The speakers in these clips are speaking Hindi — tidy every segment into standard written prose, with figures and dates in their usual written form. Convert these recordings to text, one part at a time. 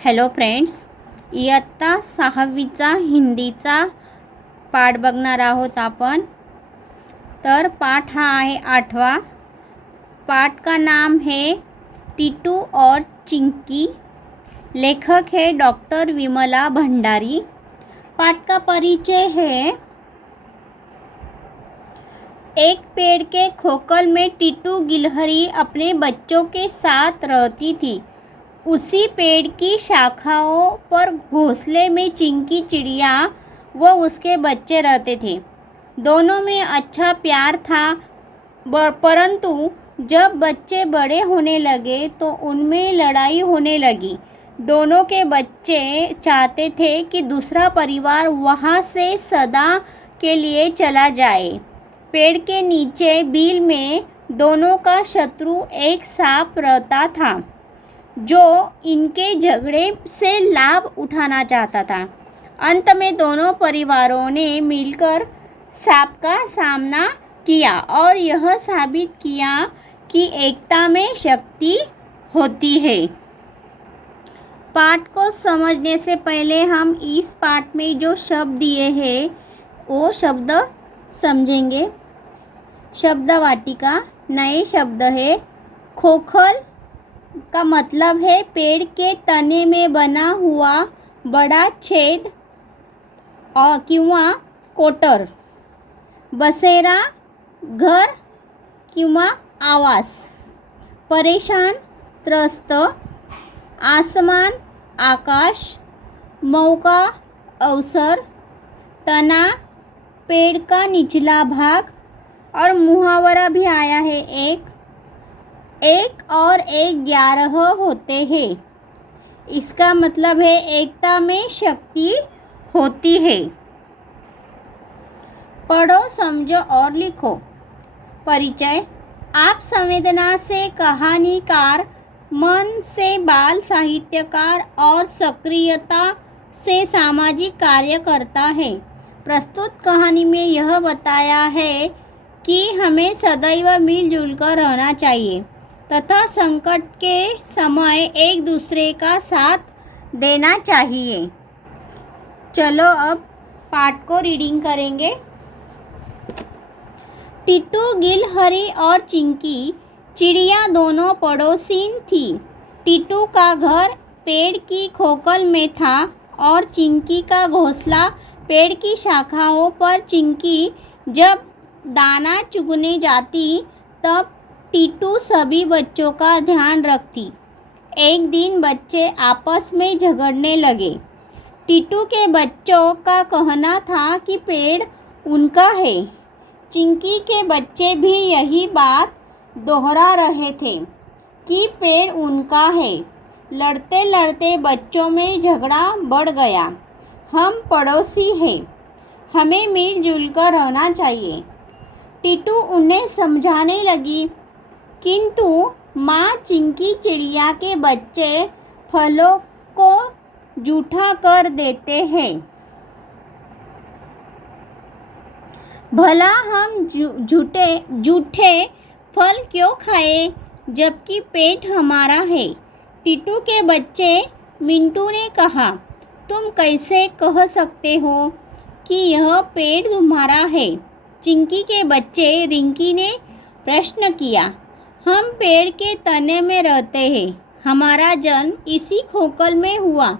हॅलो फ्रेंड्स, इयत्ता 6वीचा हिंदीचा पाठ बघणार आहोत आपण। तर पाठ हा आहे 8वां। पाठ का नाम है टीटू और चिंकी। लेखक है डॉक्टर विमला भंडारी। पाठ का परिचय है। एक पेड़ के खोखल में टीटू गिलहरी अपने बच्चों के साथ रहती थी। उसी पेड़ की शाखाओं पर घोंसले में चिंकी चिड़िया व उसके बच्चे रहते थे। दोनों में अच्छा प्यार था, परंतु जब बच्चे बड़े होने लगे तो उनमें लड़ाई होने लगी। दोनों के बच्चे चाहते थे कि दूसरा परिवार वहाँ से सदा के लिए चला जाए। पेड़ के नीचे बिल में दोनों का शत्रु एक सांप रहता था, जो इनके झगड़े से लाभ उठाना चाहता था। अंत में दोनों परिवारों ने मिलकर सांप का सामना किया और यह साबित किया कि एकता में शक्ति होती है। पाठ को समझने से पहले हम इस पाठ में जो शब्द दिए हैं वो शब्द समझेंगे। शब्द वाटिका नए शब्द है। खोखल का मतलब है पेड़ के तने में बना हुआ बड़ा छेद और किंवा कोटर। बसेरा घर किंवा आवास। परेशान त्रस्त। आसमान आकाश। मौका अवसर। तना पेड़ का निचला भाग। और मुहावरा भी आया है एक और एक 11 होते हैं। इसका मतलब है एकता में शक्ति होती है। पढ़ो, समझो और लिखो। परिचय। आप संवेदना से कहानीकार, मन से बाल साहित्यकार और सक्रियता से सामाजिक कार्य करता है। प्रस्तुत कहानी में यह बताया है कि हमें सदैव मिलजुल कर रहना चाहिए तथा संकट के समय एक दूसरे का साथ देना चाहिए। चलो अब पाठ को रीडिंग करेंगे। टीटू, गिलहरी और चिंकी चिड़िया दोनों पड़ोसीन थी। टीटू का घर पेड़ की खोखल में था और चिंकी का घोंसला पेड़ की शाखाओं पर। चिंकी जब दाना चुगने जाती तब टीटू सभी बच्चों का ध्यान रखती। एक दिन बच्चे आपस में झगड़ने लगे। टीटू के बच्चों का कहना था कि पेड़ उनका है। चिंकी के बच्चे भी यही बात दोहरा रहे थे कि पेड़ उनका है। लड़ते लड़ते बच्चों में झगड़ा बढ़ गया। हम पड़ोसी हैं, हमें मिलजुल कर रहना चाहिए। टीटू उन्हें समझाने लगी, किंतु माँ चिंकी चिड़िया के बच्चे फलों को जूठा कर देते हैं। भला हम जूठे फल क्यों खाएं, जबकि पेट हमारा है। टीटू के बच्चे मिंटू ने कहा, तुम कैसे कह सकते हो कि यह पेड़ तुम्हारा है। चिंकी के बच्चे रिंकी ने प्रश्न किया, हम पेड़ के तने में रहते हैं, हमारा जन्म इसी खोखल में हुआ।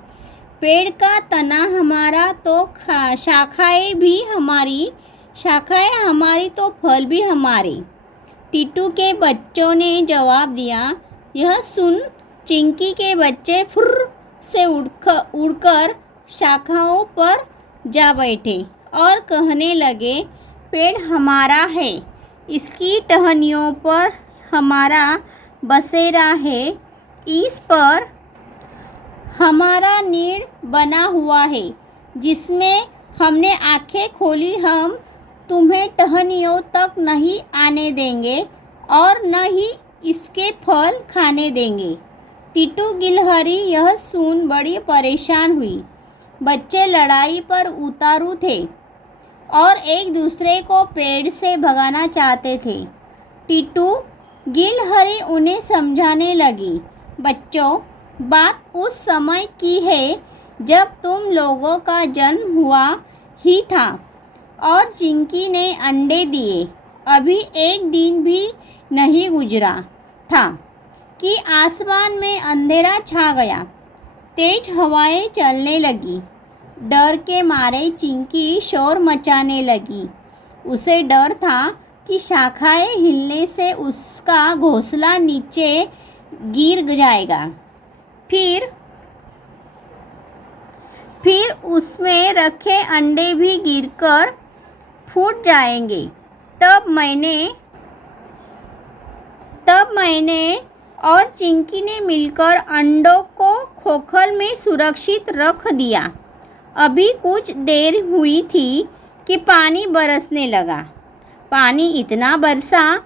पेड़ का तना हमारा तो शाखाएं हमारी तो फल भी हमारे। टीटू के बच्चों ने जवाब दिया। यह सुन चिंकी के बच्चे फुर्र से उड़कर शाखाओं पर जा बैठे और कहने लगे, पेड़ हमारा है, इसकी टहनियों पर हमारा बसेरा है, इस पर हमारा नीड़ बना हुआ है, जिसमें हमने आंखें खोली। हम तुम्हें टहनियों तक नहीं आने देंगे और न ही इसके फल खाने देंगे। टीटू गिलहरी यह सुन बड़ी परेशान हुई। बच्चे लड़ाई पर उतारू थे और एक दूसरे को पेड़ से भगाना चाहते थे। टीटू गिलहरी उन्हें समझाने लगी, बच्चों बात उस समय की है जब तुम लोगों का जन्म हुआ ही था और चिंकी ने अंडे दिए। अभी एक दिन भी नहीं गुजरा था कि आसमान में अंधेरा छा गया। तेज हवाएं चलने लगी। डर के मारे चिंकी शोर मचाने लगी। उसे डर था कि शाखाएं हिलने से उसका घोंसला नीचे गिर जाएगा। फिर उसमें रखे अंडे भी गिरकर फूट जाएंगे। तब मैंने और चिंकी ने मिलकर अंडों को खोखल में सुरक्षित रख दिया। अभी कुछ देर हुई थी कि पानी बरसने लगा। पानी इतना बरसा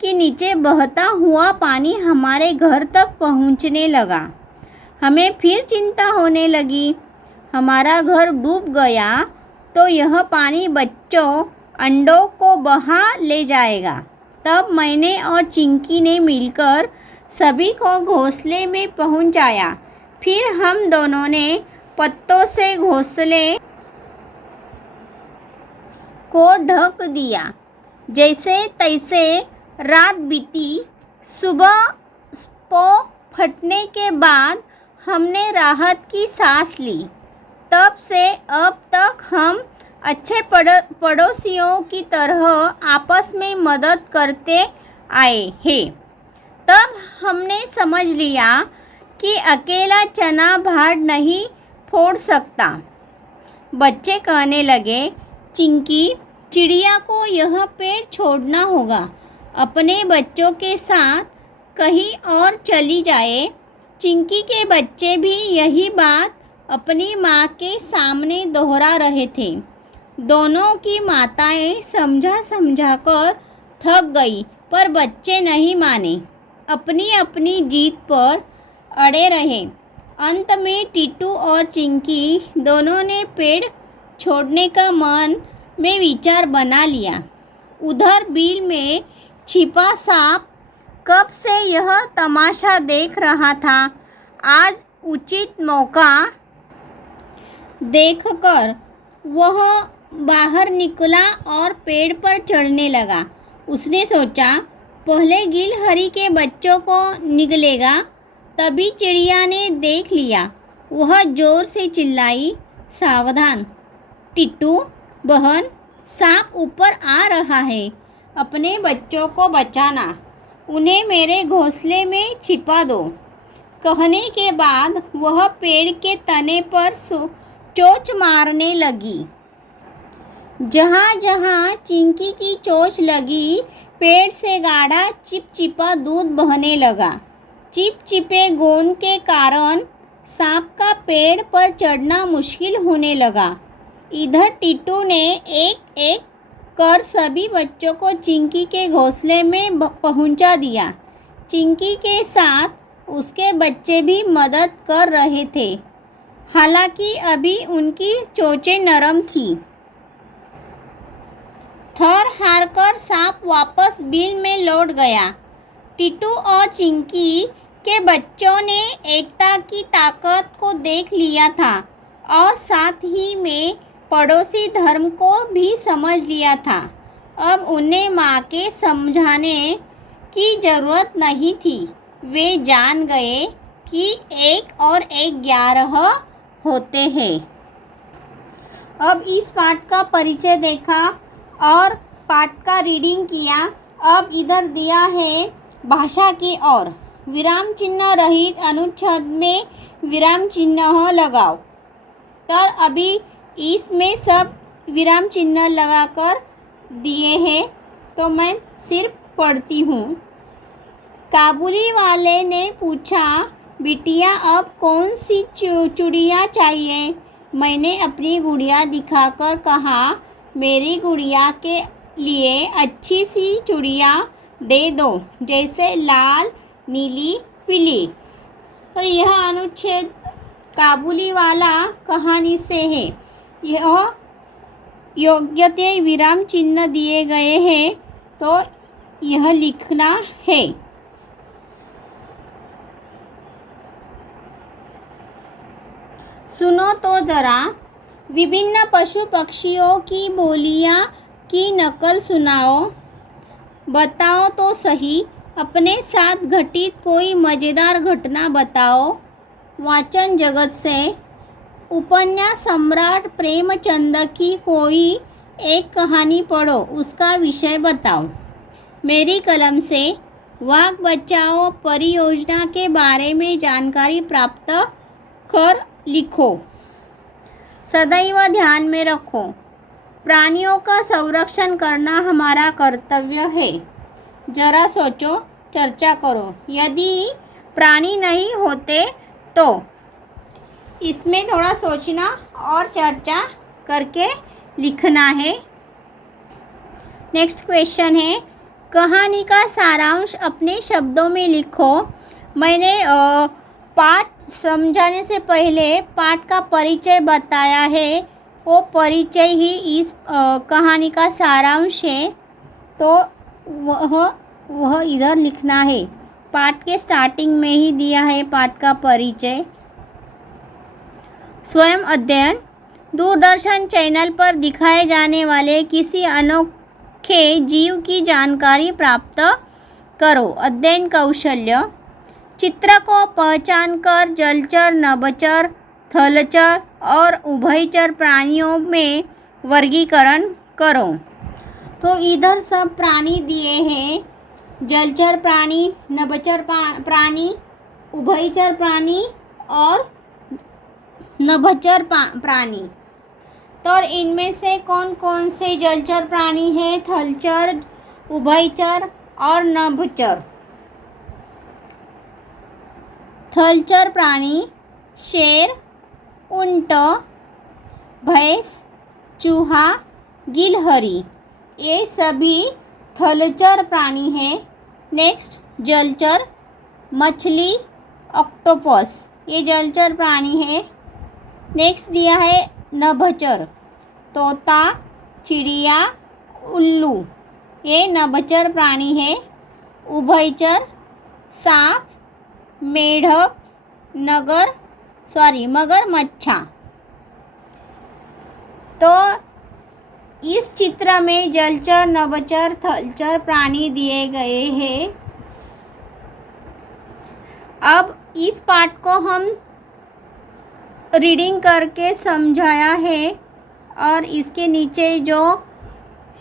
कि नीचे बहता हुआ पानी हमारे घर तक पहुंचने लगा। हमें फिर चिंता होने लगी, हमारा घर डूब गया तो यह पानी बच्चों अंडों को बहा ले जाएगा। तब मैंने और चिंकी ने मिलकर सभी को घोंसले में पहुंचाया। फिर हम दोनों ने पत्तों से घोंसले को ढक दिया। जैसे तैसे रात बीती। सुबह स्पॉ फटने के बाद हमने राहत की सांस ली। तब से अब तक हम अच्छे पड़ोसियों की तरह आपस में मदद करते आए हैं। तब हमने समझ लिया कि अकेला चना भाड़ नहीं फोड़ सकता। बच्चे कहने लगे, चिंकी, चिड़िया को यह पेड़ छोड़ना होगा, अपने बच्चों के साथ कहीं और चली जाए। चिंकी के बच्चे भी यही बात अपनी माँ के सामने दोहरा रहे थे। दोनों की माताएं समझा कर थक गई, पर बच्चे नहीं माने, अपनी अपनी जीत पर अड़े रहे। अंत में टीटू और चिंकी दोनों ने पेड़ छोड़ने का मन में विचार बना लिया। उधर बिल में छिपा सांप कब से यह तमाशा देख रहा था। आज उचित मौका देखकर वह बाहर निकला और पेड़ पर चढ़ने लगा। उसने सोचा, पहले गिलहरी के बच्चों को निगलेगा। तभी चिड़िया ने देख लिया। वह जोर से चिल्लाई, सावधान टिट्टू बहन, सांप ऊपर आ रहा है, अपने बच्चों को बचाना, उन्हें मेरे घोंसले में छिपा दो। कहने के बाद वह पेड़ के तने पर चोंच मारने लगी। जहाँ जहाँ चिंकी की चोंच लगी, पेड़ से गाढ़ा चिपचिपा दूध बहने लगा। चिपचिपे गोंद के कारण सांप का पेड़ पर चढ़ना मुश्किल होने लगा। इधर टिट्टू ने एक एक कर सभी बच्चों को चिंकी के घोंसले में पहुंचा दिया। चिंकी के साथ उसके बच्चे भी मदद कर रहे थे, हालांकि अभी उनकी चोंचें नरम थीं। थर हारकर सांप वापस बिल में लौट गया। टिट्टू और चिंकी के बच्चों ने एकता की ताकत को देख लिया था और साथ ही में पड़ोसी धर्म को भी समझ लिया था। अब उन्हें माँ के समझाने की ज़रूरत नहीं थी। वे जान गए कि 1 और 1 11 होते हैं। अब इस पाठ का परिचय देखा और पाठ का रीडिंग किया। अब इधर दिया है भाषा की ओर। विराम चिन्ह रहित अनुच्छेद में विराम चिन्ह लगाओ। तो अभी इसमें सब विराम चिन्ह लगाकर दिए हैं, तो मैं सिर्फ पढ़ती हूँ। काबुली वाले ने पूछा, बिटिया अब कौन सी चूड़ियाँ चाहिए? मैंने अपनी गुड़िया दिखाकर कहा, मेरी गुड़िया के लिए अच्छी सी चूड़ियाँ दे दो, जैसे लाल, नीली, पीली। तो यह अनुच्छेद काबुली वाला कहानी से है। यह योग्यते विराम चिन्ह दिए गए हैं, तो यह लिखना है। सुनो तो ज़रा, विभिन्न पशु पक्षियों की बोलियां की नकल सुनाओ। बताओ तो सही, अपने साथ घटित कोई मज़ेदार घटना बताओ। वाचन जगत से उपन्यास सम्राट प्रेमचंद की कोई एक कहानी पढ़ो, उसका विषय बताओ। मेरी कलम से वाघ बचाओ परियोजना के बारे में जानकारी प्राप्त कर लिखो। सदैव ध्यान में रखो, प्राणियों का संरक्षण करना हमारा कर्तव्य है। जरा सोचो, चर्चा करो। यदि प्राणी नहीं होते तो इसमें थोड़ा सोचना और चर्चा करके लिखना है। नेक्स्ट क्वेश्चन है, कहानी का सारांश अपने शब्दों में लिखो। मैंने पाठ समझाने से पहले पाठ का परिचय बताया है, वो परिचय ही इस कहानी का सारांश है, तो वह इधर लिखना है। पाठ के स्टार्टिंग में ही दिया है पाठ का परिचय। स्वयं अध्ययन, दूरदर्शन चैनल पर दिखाए जाने वाले किसी अनोखे जीव की जानकारी प्राप्त करो। अध्ययन कौशल्य, चित्र को पहचानकर जलचर, नभचर, थलचर और उभयचर प्राणियों में वर्गीकरण करो। तो इधर सब प्राणी दिए हैं, जलचर प्राणी, नभचर प्राणी, उभयचर प्राणी और नभचर प्राणी। तो इनमें से कौन कौन से जलचर प्राणी हैं? थलचर, उभयचर और नभचर। थलचर प्राणी शेर, ऊंट, भैंस, चूहा, गिलहरी, ये सभी थलचर प्राणी हैं। नेक्स्ट जलचर, मछली, ऑक्टोपस, ये जलचर प्राणी है। नेक्स्ट दिया है नभचर, तोता, चिड़िया, उल्लू, ये नभचर प्राणी है। उभयचर, सांप, मेढक, मगरमच्छा। तो इस चित्र में जलचर, नभचर, थलचर प्राणी दिए गए हैं। अब इस पाठ को हम रीडिंग करके समझाया है और इसके नीचे जो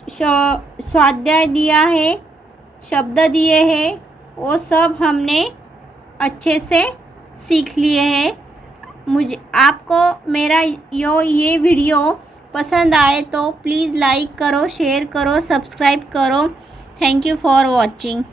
स्वाध्याय दिया है, शब्द दिए हैं, वो सब हमने अच्छे से सीख लिए हैं। आपको मेरा ये वीडियो पसंद आए तो प्लीज़ लाइक करो, शेयर करो, सब्सक्राइब करो। Thank you for watching.